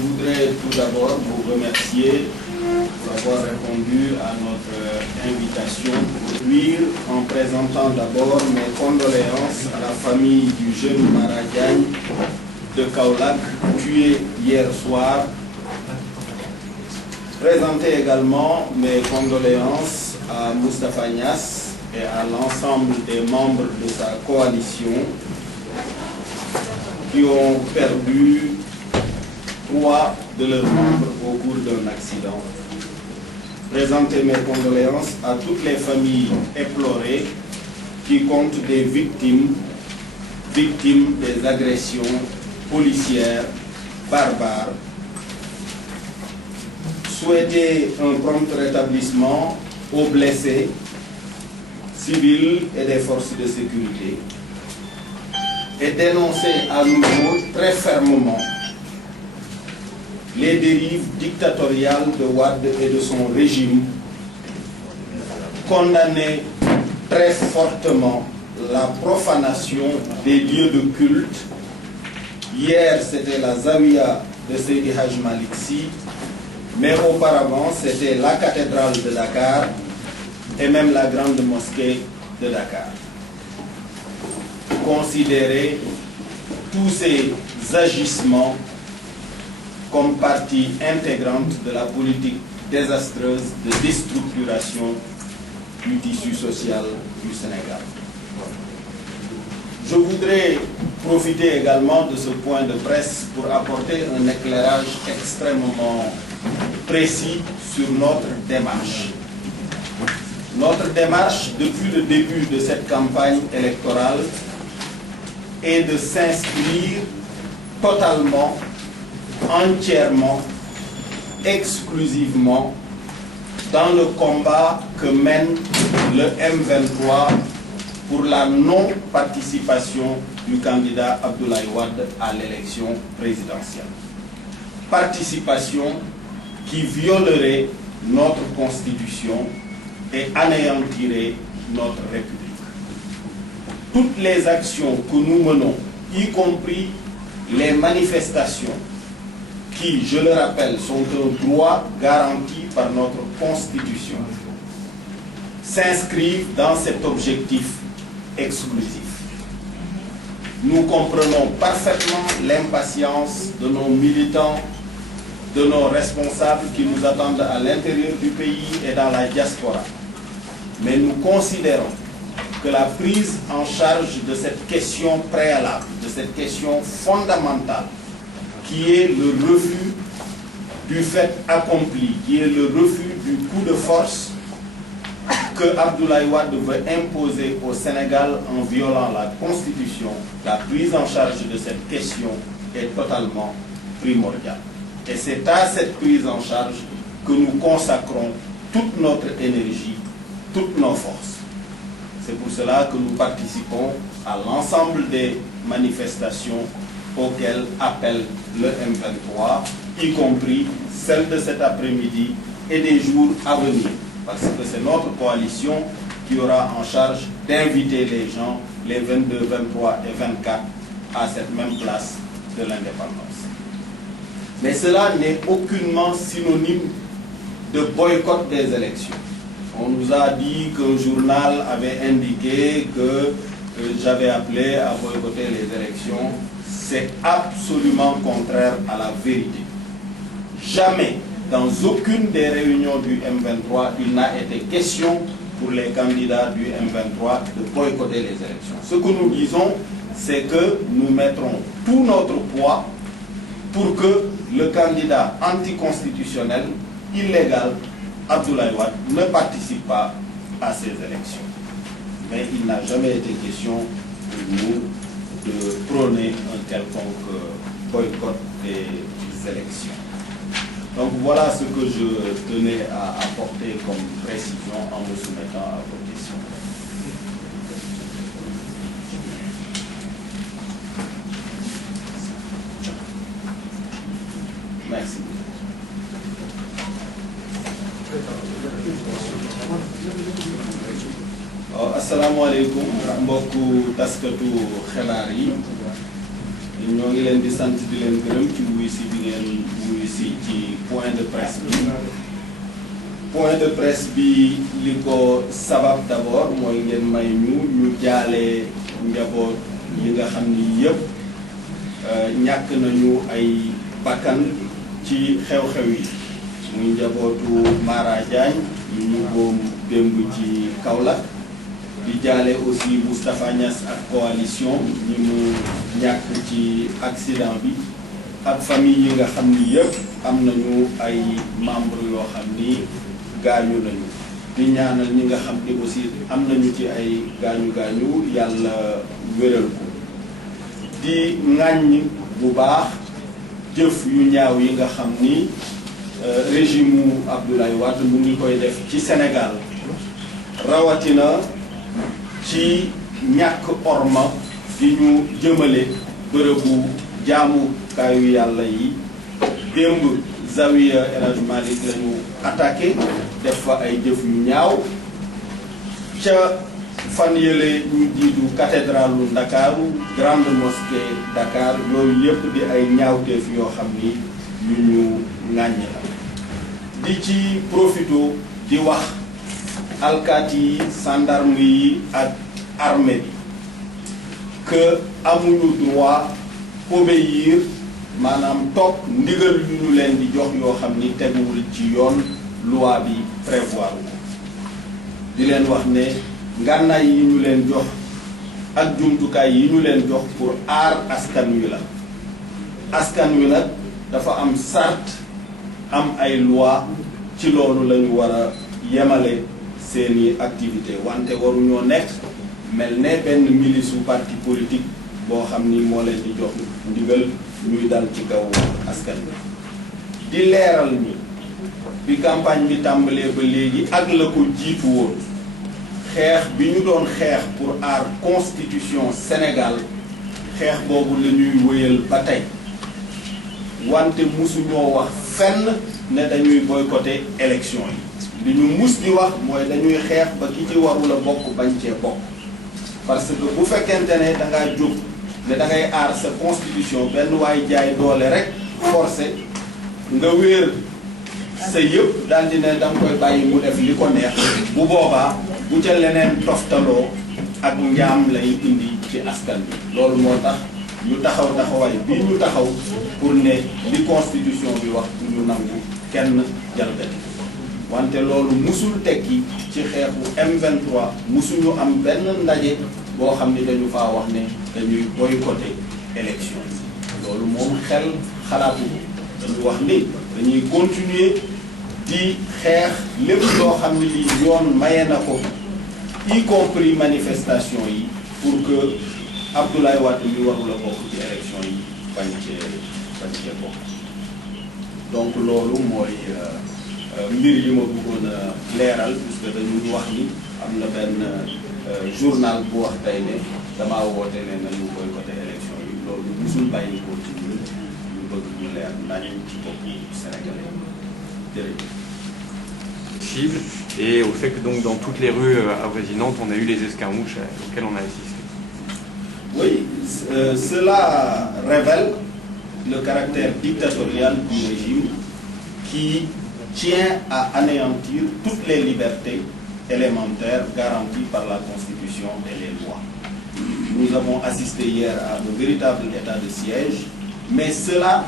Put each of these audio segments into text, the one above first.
voudrais tout d'abord vous remercier d'avoir répondu à notre invitation en présentant d'abord mes condoléances à la famille du jeune Mara Diagne de Kaolack tué hier soir. Présenter également mes condoléances à Moustapha Niasse et à l'ensemble des membres de sa coalition qui ont perdu 3 de leurs membres au cours d'un accident. Présenter mes condoléances à toutes les familles éplorées qui comptent des victimes des agressions policières barbares. Souhaiter un prompt rétablissement aux blessés, civils et des forces de sécurité. Et dénoncer à nouveau très fermement les dérives dictatoriales de Wade et de son régime, condamner très fortement la profanation des lieux de culte. Hier, c'était la Zawiya de Seydi Hadj Malick Sy, mais auparavant, c'était la cathédrale de Dakar et même la grande mosquée de Dakar. Considérer tous ces agissements comme partie intégrante de la politique désastreuse de déstructuration du tissu social du Sénégal. Je voudrais profiter également de ce point de presse pour apporter un éclairage extrêmement précis sur notre démarche. Notre démarche depuis le début de cette campagne électorale est de s'inscrire totalement, entièrement, exclusivement dans le combat que mène le M23 pour la non-participation du candidat Abdoulaye Wade à l'élection présidentielle. Participation qui violerait notre constitution et anéantirait notre République. Toutes les actions que nous menons, y compris les manifestations, qui, je le rappelle, sont un droit garanti par notre Constitution, s'inscrivent dans cet objectif exclusif. Nous comprenons parfaitement l'impatience de nos militants, de nos responsables qui nous attendent à l'intérieur du pays et dans la diaspora. Mais nous considérons que la prise en charge de cette question préalable, de cette question fondamentale, qui est le refus du fait accompli, qui est le refus du coup de force que Abdoulaye Wade veut imposer au Sénégal en violant la Constitution, la prise en charge de cette question est totalement primordiale. Et c'est à cette prise en charge que nous consacrons toute notre énergie, toutes nos forces. C'est pour cela que nous participons à l'ensemble des manifestations auxquelles appelle le M23, y compris celle de cet après-midi et des jours à venir. Parce que c'est notre coalition qui aura en charge d'inviter les gens les 22, 23 et 24 à cette même place de l'indépendance. Mais cela n'est aucunement synonyme de boycott des élections. On nous a dit qu'un journal avait indiqué que j'avais appelé à boycotter les élections. C'est absolument contraire à la vérité. Jamais, dans aucune des réunions du M23, il n'a été question pour les candidats du M23 de boycotter les élections. Ce que nous disons, c'est que nous mettrons tout notre poids pour que le candidat anticonstitutionnel, illégal, Abdoulaye Wade, ne participe pas à ces élections. Mais il n'a jamais été question pour nous de prôner un quelconque boycott des élections. Donc voilà ce que je tenais à apporter comme précision en me soumettant à vos questions. Merci. Asalaamaaleykum mbokku taskatu xibaar yi ñoo ngi leen di sant di leen gërëm ci wuy si bi ngeen wuy si ci point de presse bi. Point de presse bi li ko sabab d'abord mooy ngeen may ñu jaale njaboot yi nga xam ni yëpp ñàkk nañu ay bakkan ci xew-xew yi muy njabootu Mara Diagne ñu boom démb ci Kaolack di jaale aussi Moustapha Niass ak coalition ñi mu ñàkk ci accident bi ak famille yi nga xam ni yëpp am nañu ay membre yoo xam ni gaañu nañu di ñaanal ñi nga xam ni aussi am nañu ci ay gaañu yàlla wéral ko di ŋàññ bu baax jëf yu ñaaw yi nga xam ni régime Abdoulaye Wade mu ngi koy def ci Sénégal rawatina ci ñàkk orma di ñu jëmale bërëbu jaamukaayu yàlla yi. démb Zawiya El Hadj Malick la ñu attaqué def fa ay jëf yu ñaaw ca fan yële ñu jiitu cathédralu Ndakaaru grande mosquée Dakar yooyu yëpp di ay ñaawteef yoo xam ni yu ñu ŋàññ la di ci profito di wax alkaati yi gendarme yi ak armée bi que amuñu droit obéir maanaam topp ndigal yu ñu leen di jox yoo xam ni teguwul ci yoon loi bi prévoir ko di leen wax ne ngànnaay yi ñu leen jox ak jumtukaay yi ñu leen jox pour aar askan wi la askan wi nag dafa am sart am ay loi ci loolu la ñu war a yemale seeni activité wante waruñoo nekk mel ne benn milice su parti politique boo xam ni moo leen di jox ndigal ñuy dal ci kaw askan bi di leeral ni bi campagne bi tàmbalee ba léegi ak la ko jiitu woon xeex bi ñu doon xeex pour aar constitution Sénégal xeex boobu la ñuy wëyal ba tey wante musuñoo wax fenn ne dañuy boycotter élection yi li ñu mus di wax mooy dañuy xeex ba ki ci warul a bokk bañ cee bokk parce que bu fekkente ne da ngaa jóg ne da ngay aar sa constitution benn waay jaay doole rek forcé nga wéer sa yëpp daal di ne da nga koy bàyyi mu def li ko neex bu boobaa bu ca leneen toftaloo ak njaam lay indi ci askan bi loolu moo tax ñu taxaw taxawaay bii ñu taxaw pour ne li constitution bi wax ñu nangu kenn jalgati wante loolu musul tekki ci xeexu M23 musuñu am benn ndaje boo xam ni dañu faa wax ne dañuy boycotter élection loolu moom xel xalaatu dañu wax ni dañuy continuer di xeex lépp loo xam ne li yoon maye na ko y compris manifestation yi pour que Abdoulaye Wade mi warul a bokk ci élection yi bañ cee bokk donc loolu mooy mbir yi ma bëggoon a leeral puisque dañu wax ni am na benn journal bu wax tey ne damaa woote ne nañu boycotté élection yi loolu musul bàyyi ko ci ñun ñu bëgg ñu leer nañu ci boppu Sénégalais jërëjëf. Et au fait que donc dans toutes les rues avoisinantes on a eu les escarmouches auxquelles on a assisté. Oui, cela révèle le caractère dictatorial du régime qui tient à anéantir toutes les libertés élémentaires garanties par la Constitution et les lois. Nous avons assisté hier à un véritable état de siège, mais cela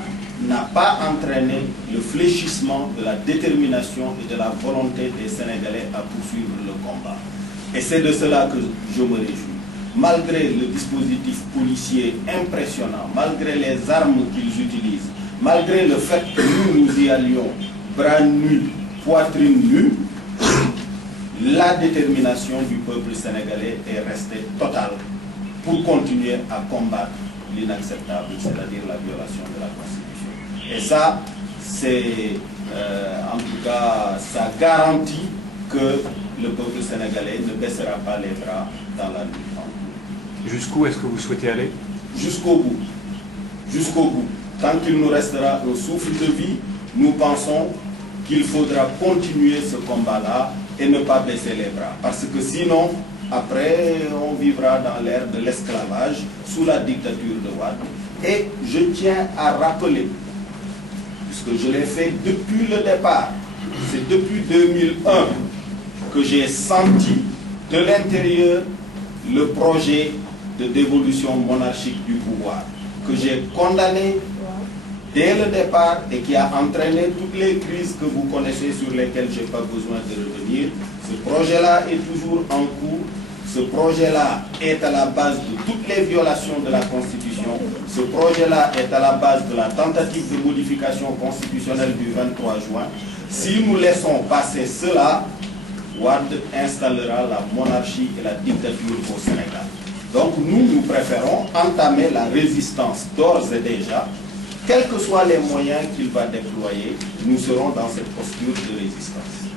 n'a pas entraîné le fléchissement de la détermination et de la volonté des Sénégalais à poursuivre le combat. Et c'est de cela que je me réjouis. Malgré le dispositif policier impressionnant, malgré les armes qu'ils utilisent, malgré le fait que nous y allions bras nus, poitrine nue, la détermination du peuple sénégalais est restée totale pour continuer à combattre l'inacceptable, c'est-à-dire la violation de la Constitution. Et ça, c'est en tout cas, ça garantit que le peuple sénégalais ne baissera pas les bras dans la lutte. Jusqu'où est-ce que vous souhaitez aller? Jusqu'au bout. Jusqu'au bout. Tant qu'il nous restera un souffle de vie, nous pensons qu'il faudra continuer ce combat-là et ne pas baisser les bras. Parce que sinon, après, on vivra dans l'ère de l'esclavage sous la dictature de Wade. Et je tiens à rappeler puisque je l'ai fait depuis le départ. C'est depuis 2001 que j'ai senti de l'intérieur le projet de dévolution monarchique du pouvoir, que j'ai condamné dès le départ et qui a entraîné toutes les crises que vous connaissez sur lesquelles je n'ai pas besoin de revenir. Ce projet-là est toujours en cours. Ce projet-là est à la base de toutes les violations de la Constitution. Ce projet-là est à la base de la tentative de modification constitutionnelle du 23 juin. Si nous laissons passer cela, Wade installera la monarchie et la dictature au Sénégal. Donc nous préférons entamer la résistance d'ores et déjà. Quels que soient les moyens qu'il va déployer, nous serons dans cette posture de résistance.